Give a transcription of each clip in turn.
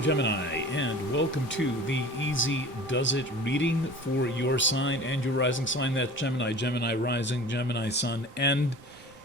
Hello, Gemini, and welcome to the Easy Does It reading for your sign and your rising sign. That's Gemini, Gemini rising, Gemini sun, and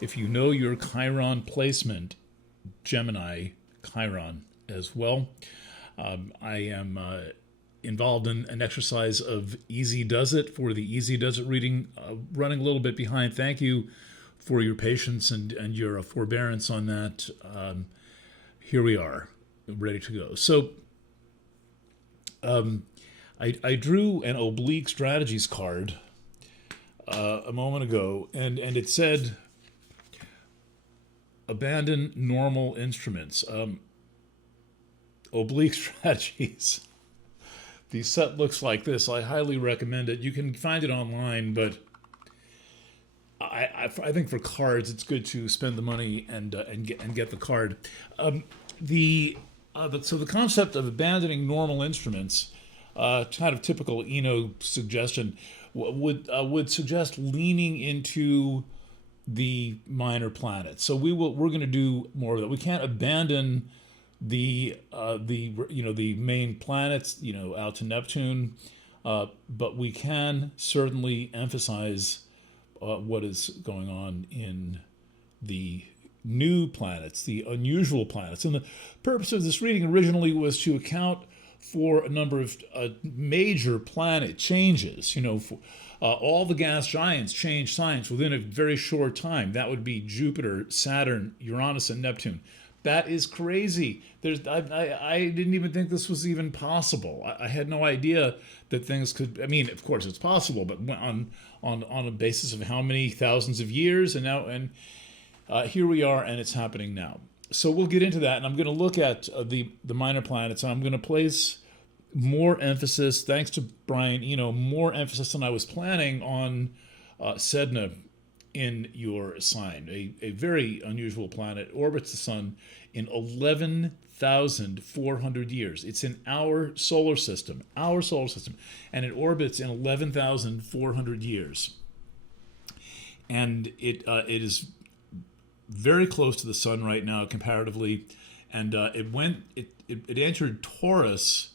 if you know your Chiron placement, Gemini Chiron as well. I am involved in an exercise of Easy Does It for the Easy Does It reading, running a little bit behind. Thank you for your patience and your forbearance on that. Here we are, ready to go. So I drew an oblique strategies card a moment ago, and it said, abandon normal instruments. Oblique strategies. The set looks like this. I highly recommend it. You can find it online, but I think for cards, it's good to spend the money and get the card. So the concept of abandoning normal instruments, kind of typical Eno suggestion, would suggest leaning into the minor planets. So we're going to do more of that. We can't abandon the main planets, out to Neptune, but we can certainly emphasize what is going on in the new planets, the unusual planets. And the purpose of this reading originally was to account for a number of major planet changes. All the gas giants change signs within a very short time. That would be Jupiter, Saturn, Uranus, and Neptune. That is crazy. I didn't even think this was even possible. I had no idea that things could. I mean, of course, it's possible, but on a basis of how many thousands of years, and here we are, and it's happening now. So we'll get into that, and I'm going to look at the minor planets, and I'm going to place more emphasis, thanks to Brian Eno, more emphasis than I was planning on Sedna in your sign. A very unusual planet orbits the sun in 11,400 years. It's in our solar system, and it orbits in 11,400 years. And it is very close to the sun right now comparatively, and it entered Taurus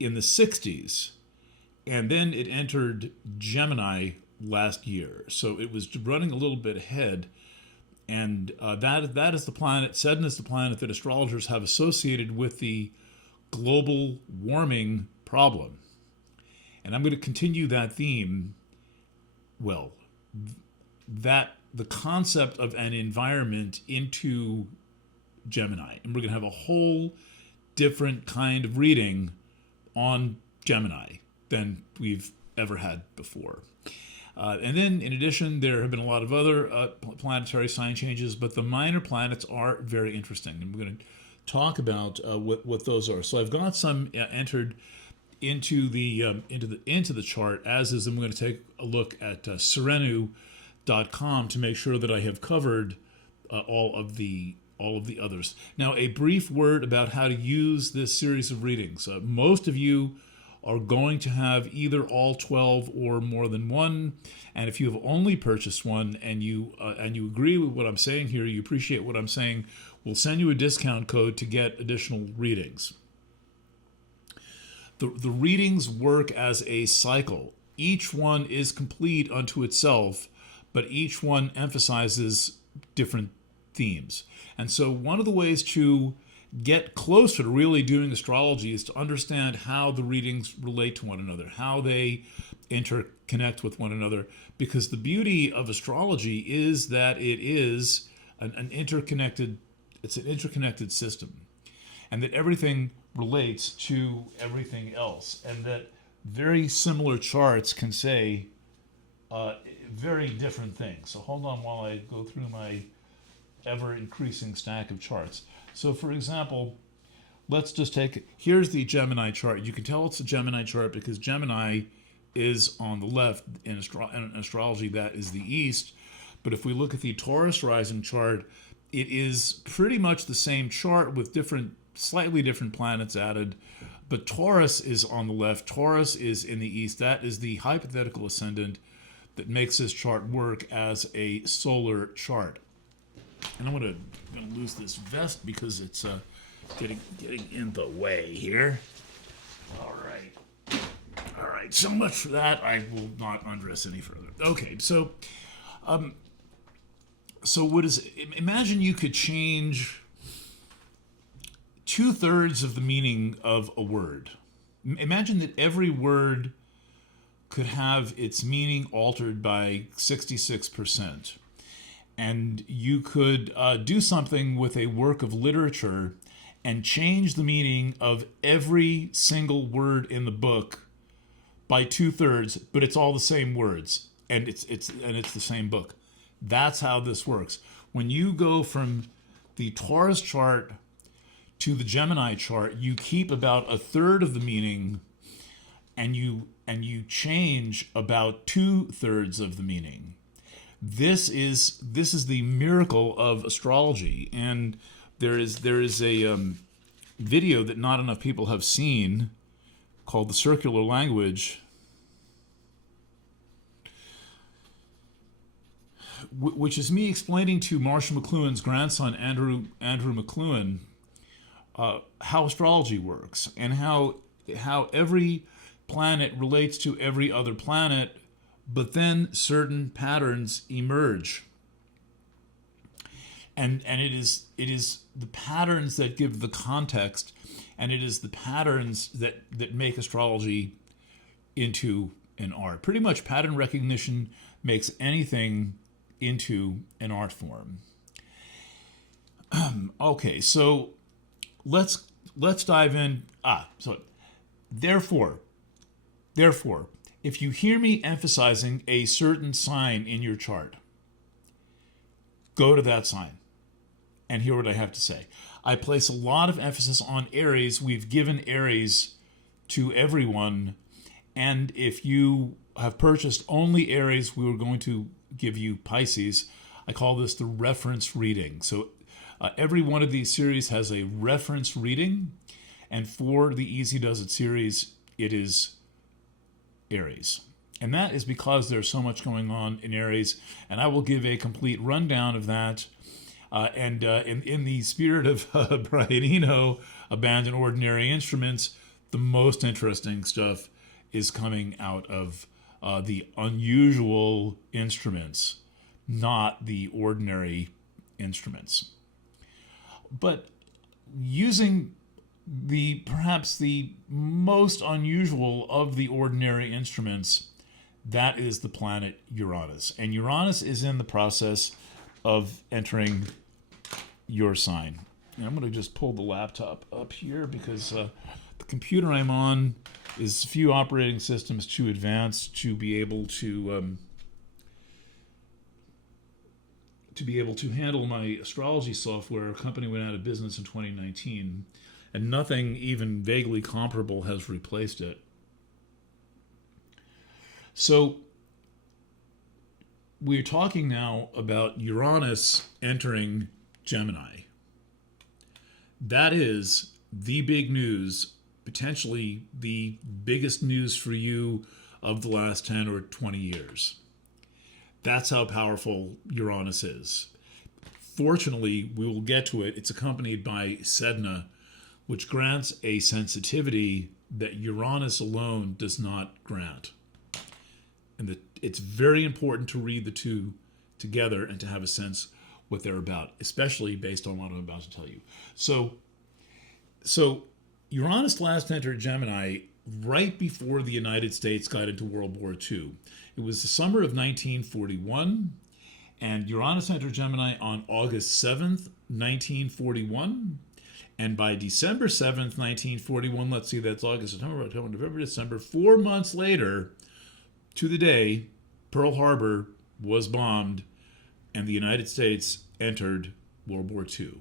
in the 60s, and then it entered Gemini last year. So it was running a little bit ahead, and that is the planet. Sedna is the planet that astrologers have associated with the global warming problem, and I'm going to continue that theme. Well, that the concept of an environment into Gemini, and we're going to have a whole different kind of reading on Gemini than we've ever had before. And then, in addition, there have been a lot of other planetary sign changes, but the minor planets are very interesting, and we're going to talk about what those are. So I've got some entered into the chart, as is. I'm going to take a look at Serenu.com to make sure that I have covered all of the others. Now, a brief word about how to use this series of readings. Most of you are going to have either all 12 or more than one, and if you have only purchased one and you agree with what I'm saying here, you appreciate what I'm saying, we'll send you a discount code to get additional readings. The readings work as a cycle. Each one is complete unto itself, but each one emphasizes different themes. And so one of the ways to get closer to really doing astrology is to understand how the readings relate to one another, how they interconnect with one another, because the beauty of astrology is that it is an interconnected system, and that everything relates to everything else, and that very similar charts can say very different things. So hold on while I go through my ever-increasing stack of charts. So, for example, let's just here's the Gemini chart. You can tell it's a Gemini chart because Gemini is on the left. In astrology, that is the east. But if we look at the Taurus rising chart, it is pretty much the same chart with slightly different planets added. But Taurus is on the left. Taurus is in the east. That is the hypothetical ascendant that makes this chart work as a solar chart. And I'm going to lose this vest because it's getting in the way here. All right. All right. So much for that. I will not undress any further. Okay. So what is? Imagine you could change 2/3 of the meaning of a word. Imagine that every word could have its meaning altered by 66%. And you could do something with a work of literature and change the meaning of every single word in the book by 2/3, but it's all the same words, and it's the same book. That's how this works. When you go from the Taurus chart to the Gemini chart, you keep about 1/3 of the meaning, and you change about 2/3 of the meaning. This is the miracle of astrology, and there is a video that not enough people have seen called The Circular Language, which is me explaining to Marshall McLuhan's grandson, Andrew McLuhan, how astrology works and how every planet relates to every other planet, but then certain patterns emerge. And it is the patterns that give the context, and it is the patterns that make astrology into an art. Pretty much pattern recognition makes anything into an art form. Okay, so let's dive in. So therefore, if you hear me emphasizing a certain sign in your chart, go to that sign and hear what I have to say. I place a lot of emphasis on Aries. We've given Aries to everyone, and if you have purchased only Aries, we were going to give you Pisces. I call this the reference reading. So every one of these series has a reference reading, and for the Easy Does It series, it is Aries. And that is because there's so much going on in Aries, and I will give a complete rundown of that. And in the spirit of Brian Eno, Abandon Ordinary Instruments, the most interesting stuff is coming out of the unusual instruments, not the ordinary instruments. But using perhaps the most unusual of the ordinary instruments, that is the planet Uranus. And Uranus is in the process of entering your sign. And I'm going to just pull the laptop up here because the computer I'm on is a few operating systems too advanced to be able to handle my astrology software. A company went out of business in 2019, and nothing even vaguely comparable has replaced it. So we're talking now about Uranus entering Gemini. That is the big news, potentially the biggest news for you of the last 10 or 20 years. That's how powerful Uranus is. Fortunately, we will get to it. It's accompanied by Sedna, which grants a sensitivity that Uranus alone does not grant. And it's very important to read the two together and to have a sense what they're about, especially based on what I'm about to tell you. So Uranus last entered Gemini right before the United States got into World War II. It was the summer of 1941, and Uranus entered Gemini on August 7th, 1941. And by December 7th, 1941, let's see, that's August, September, October, November, December, 4 months later, to the day, Pearl Harbor was bombed and the United States entered World War II.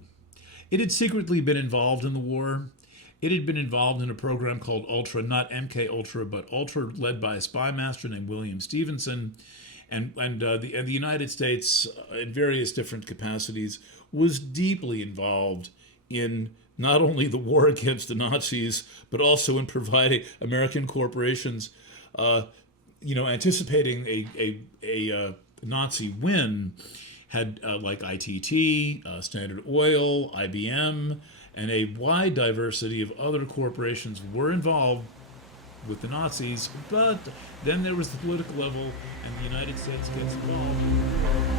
It had secretly been involved in the war. It had been involved in a program called Ultra, not MK Ultra, but Ultra, led by a spy master named William Stevenson. And the United States, in various different capacities, was deeply involved in not only the war against the Nazis, but also in providing American corporations, anticipating a Nazi win, had like ITT, Standard Oil, IBM, and a wide diversity of other corporations were involved with the Nazis, but then there was the political level, and the United States gets involved.